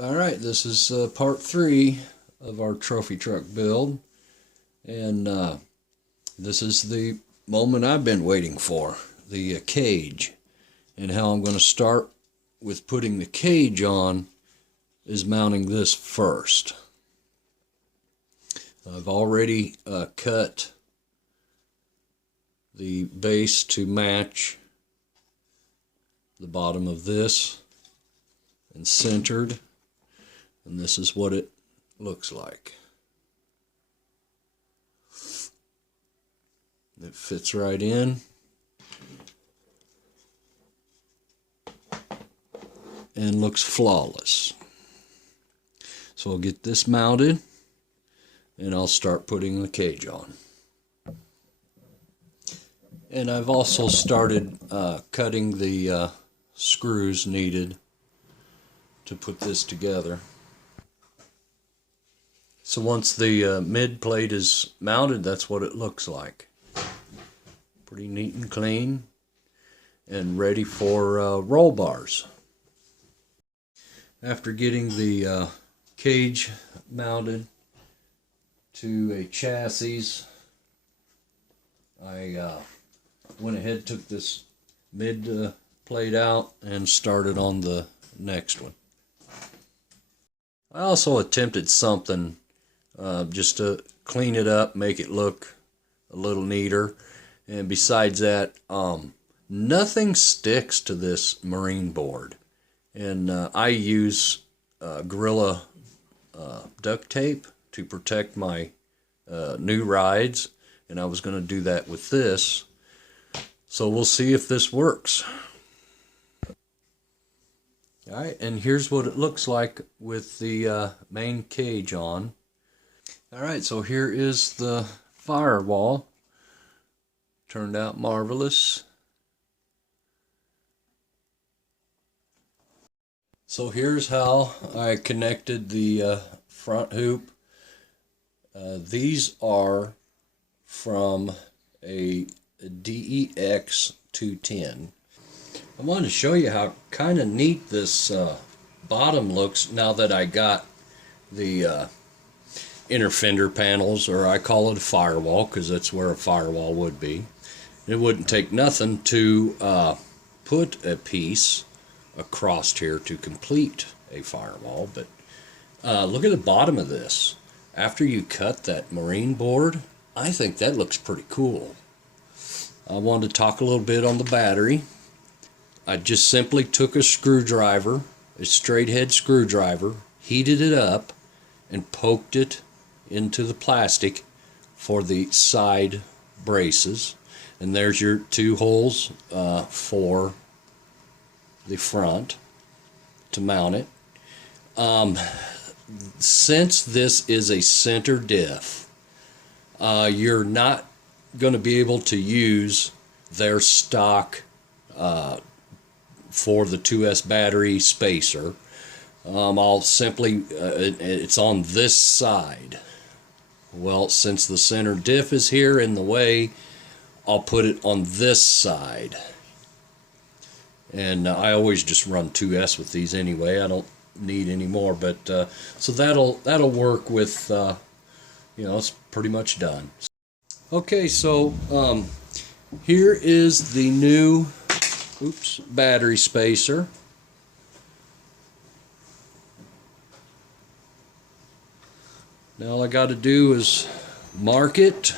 Alright, this is part 3 of our trophy truck build, and this is the moment I've been waiting for, the cage. And how I'm going to start with putting the cage on is mounting this first. I've already cut the base to match the bottom of this and centered. And this is what it looks like. It fits right in. And looks flawless. So I'll get this mounted and I'll start putting the cage on. And I've also started cutting the screws needed to put this together. So once the mid plate is mounted, that's what it looks like. Pretty neat and clean and ready for roll bars. After getting the cage mounted to a chassis, I went ahead and took this mid plate out and started on the next one. I also attempted something just to clean it up, make it look a little neater. And besides that, nothing sticks to this marine board. And I use Gorilla duct tape to protect my new rides. And I was going to do that with this. So we'll see if this works. Alright, and here's what it looks like with the main cage on. Alright, so here is the firewall. Turned out marvelous. So here's how I connected the front hoop. These are from a DEX 210. I wanted to show you how kind of neat this bottom looks now that I got the inner fender panels, or I call it a firewall because that's where a firewall would be. It wouldn't take nothing to put a piece across here to complete a firewall, but look at the bottom of this. After you cut that marine board, I think that looks pretty cool. I wanted to talk a little bit on the battery. I just simply took a screwdriver, a straight head screwdriver, heated it up, and poked it into the plastic for the side braces. And there's your two holes for the front to mount it. Since this is a center diff, you're not going to be able to use their stock for the 2S battery spacer. I'll simply, it's on this side. Well, since the center diff is here in the way, I'll put it on this side. And I always just run 2S with these anyway. I don't need any more, but so that'll work with, you know, it's pretty much done. Okay, so here is the new battery spacer. Now all I got to do is mark it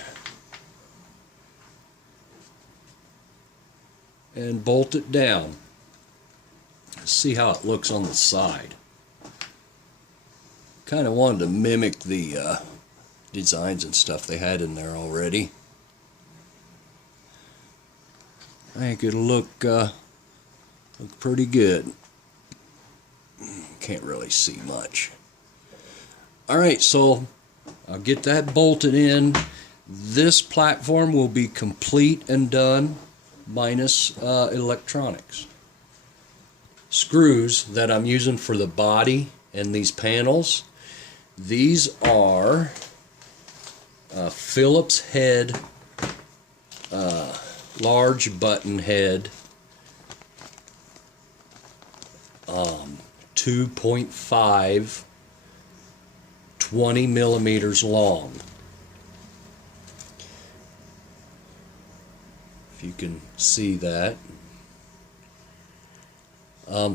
and bolt it down. See how it looks on the side. Kind of wanted to mimic the designs and stuff they had in there already. I think it'll look pretty good. Can't really see much. Alright, so I'll get that bolted in. This platform will be complete and done, minus electronics. Screws that I'm using for the body and these panels, these are Phillips head, large button head 2.5 20 millimeters long. If you can see that.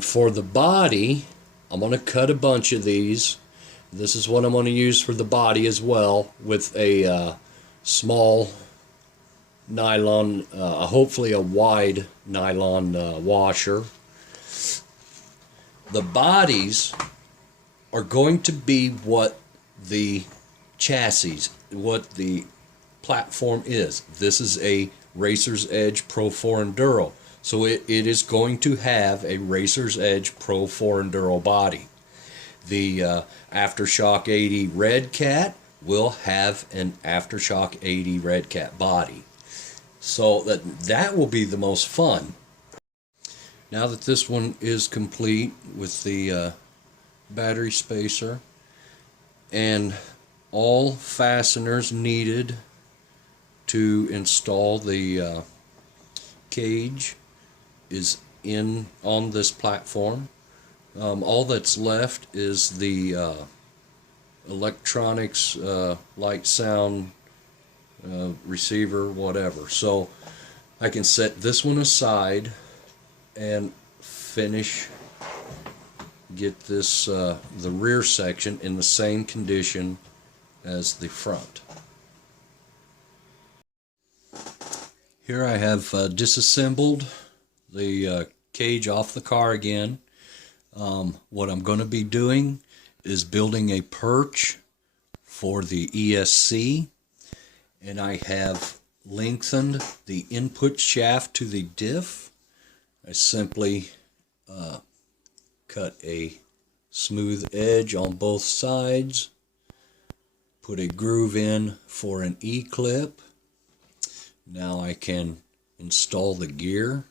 For the body, I'm going to cut a bunch of these. This is what I'm going to use for the body as well, with a small nylon, hopefully a wide nylon washer. The bodies are going to be what the chassis, what the platform is. This is a Racer's Edge Pro 4 Enduro. So it is going to have a Racer's Edge Pro 4 Enduro body. The Aftershock 80 Red Cat will have an Aftershock 80 Red Cat body. So that will be the most fun. Now that this one is complete with the battery spacer and all fasteners needed to install the cage is in on this platform. All that's left is the electronics, light, sound, receiver, whatever. So I can set this one aside and get this the rear section in the same condition as the front. Here I have disassembled the cage off the car again. What I'm going to be doing is building a perch for the ESC, and I have lengthened the input shaft to the diff. I simply cut a smooth edge on both sides, put a groove in for an E-clip. Now I can install the gear.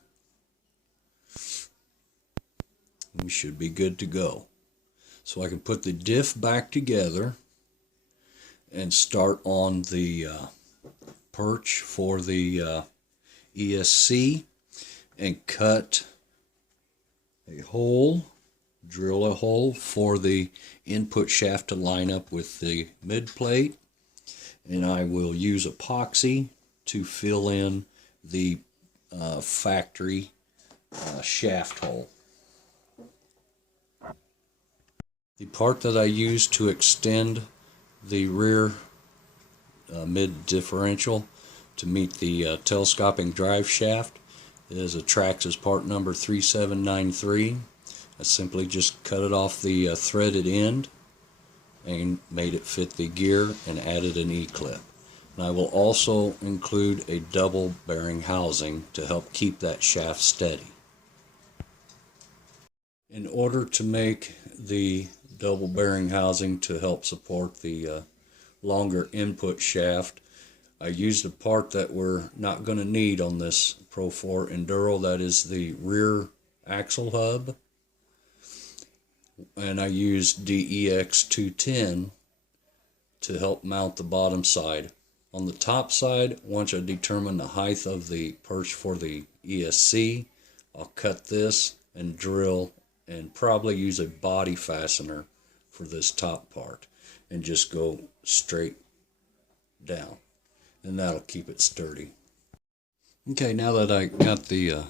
We should be good to go. So I can put the diff back together and start on the perch for the ESC and cut a hole, drill a hole for the input shaft to line up with the mid plate, and I will use epoxy to fill in the factory shaft hole. The part that I use to extend the rear mid differential to meet the telescoping drive shaft is a Traxxas part number 3793. I simply just cut it off the threaded end and made it fit the gear and added an E-clip. And I will also include a double bearing housing to help keep that shaft steady. In order to make the double bearing housing to help support the longer input shaft, I used a part that we're not going to need on this Pro 4 Enduro. That is the rear axle hub, and I used DEX 210 to help mount the bottom side. On the top side, once I determine the height of the perch for the ESC, I'll cut this and drill and probably use a body fastener for this top part and just go straight down, and that'll keep it sturdy. Okay, now that I got the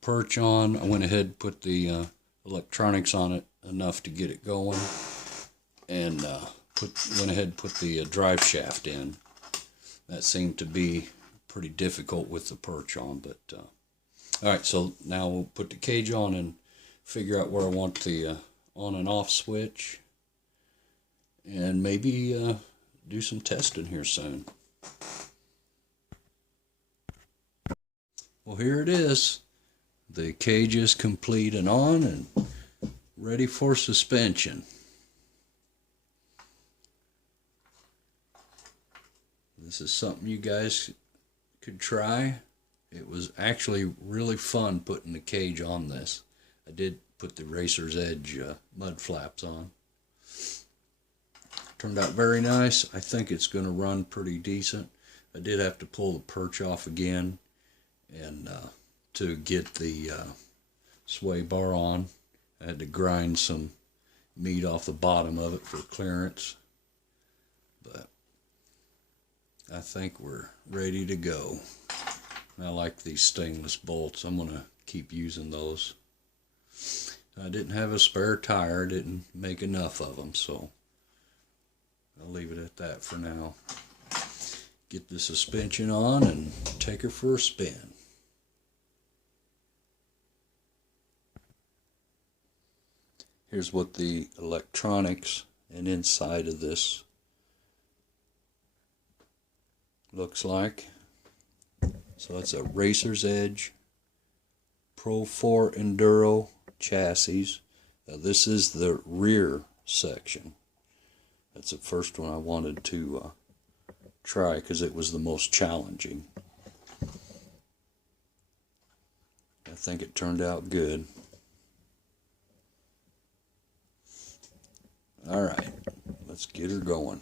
perch on, I went ahead and put the electronics on it enough to get it going, and went ahead and put the drive shaft in. That seemed to be pretty difficult with the perch on, but alright, so now we'll put the cage on and figure out where I want the on and off switch, and maybe do some testing here soon. Well, here it is. The cage is complete and on and ready for suspension. This is something you guys could try. It was actually really fun putting the cage on this. I did put the Racer's Edge mud flaps on. Turned out very nice. I think it's going to run pretty decent. I did have to pull the perch off again and to get the sway bar on. I had to grind some meat off the bottom of it for clearance, but I think we're ready to go. I like these stainless bolts. I'm gonna keep using those. I didn't have a spare tire, didn't make enough of them, so I'll leave it at that for now. Get the suspension on and take her for a spin. Here's what the electronics and inside of this looks like. So it's a Racer's Edge Pro 4 Enduro chassis. Now this is the rear section. That's the first one I wanted to try because it was the most challenging. I think it turned out good. Alright, let's get her going.